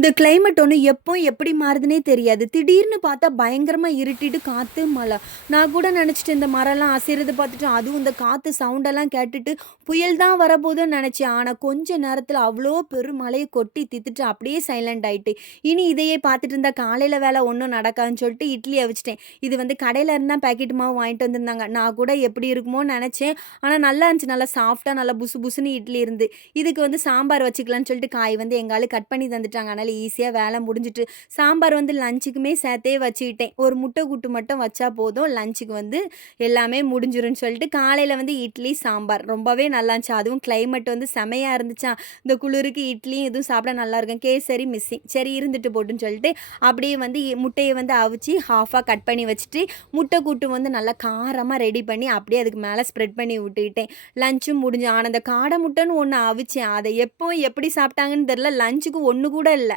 இந்த கிளைமேட் ஒண்ணு எப்போ எப்படி மாறுதுன்னே தெரியாது. திடீர்னு பார்த்தா பயங்கரமா இருட்டிட்டு காத்து, மழை. நான் கூட நெனச்சுட்டேன் இந்த மரம்லாம் அசைறத பார்த்துட்டு, அதுவும் இந்த காத்து சவுண்டெல்லாம் கேட்டுட்டு, புயல் தான் வரப்போதுன்னு நெனச்சேன். ஆனா கொஞ்ச நேரத்தில அவ்ளோ பெருமழைய கொட்டி தீர்த்துட்டு அப்படியே சைலண்ட் ஆயிட்டு. இனி இதையே பார்த்துட்டு இருந்தா காலையில வேல ஒண்ணும் நடக்காதுன்னு சொல்லிட்டு இட்லி அவிச்சுட்டேன். இது வந்து கடையில இருந்து தான் பாக்கெட் மாவு வாங்கிட்டு வந்திருந்தாங்க. நான் கூட எப்படி இருக்குமோன்னு நெனச்சேன். ஆனா நல்லா இருந்துச்சு. நல்லா சாஃப்ட்டா நல்லா புசு புசுன்னு இட்லி இருந்து. இதுக்கு வந்து சாம்பார் வச்சுக்கலான்னு சொல்லிட்டு காய் வந்து எங்க ஆளு கட் பண்ணி தந்துட்டாங்க. அதனால ஈஸியா வேல முடிஞ்சுட்டு, சாம்பார் வந்து லஞ்சுக்குமே சேர்த்தே வச்சுக்கிட்டேன். ஒரு முட்டை கூட்டு மட்டும் வச்சா போதும். லஞ்சுக்கு வந்து எல்லாமே முடிஞ்சிரும்ன்னு சொல்லிட்டு, காலையில வந்து இட்லி, சாம்பார் ரொம்பவே நல்லாருந்துச்சு. அதுவும் கிளைமேட் வந்து செமையா இருந்துச்சா, இந்த குளிருக்கு இட்லியும் இதுவும் சாப்பிட நல்லாயிருக்கும். கேசரி மிஸ்ஸிங். சரி இருந்துட்டு போட்டுன்னு சொல்லிட்டு, அப்படியே வந்து முட்டைய வந்து அவிச்சு ஹாஃபா கட் பண்ணி வச்சுட்டு, முட்டை கூட்டு வந்து நல்லா காரமா ரெடி பண்ணி, அப்படியே அதுக்கு மேல ஸ்ப்ரெட் பண்ணி விட்டுக்கிட்டேன். லஞ்சும் முடிஞ்சு. ஆனா அந்த காடை முட்டைன்னு ஒண்ணு அவிச்சேன். அத எப்போ எப்படி சாப்பிட்டாங்கன்னு தெரியல. லஞ்சுக்கு ஒண்ணு கூட இல்ல.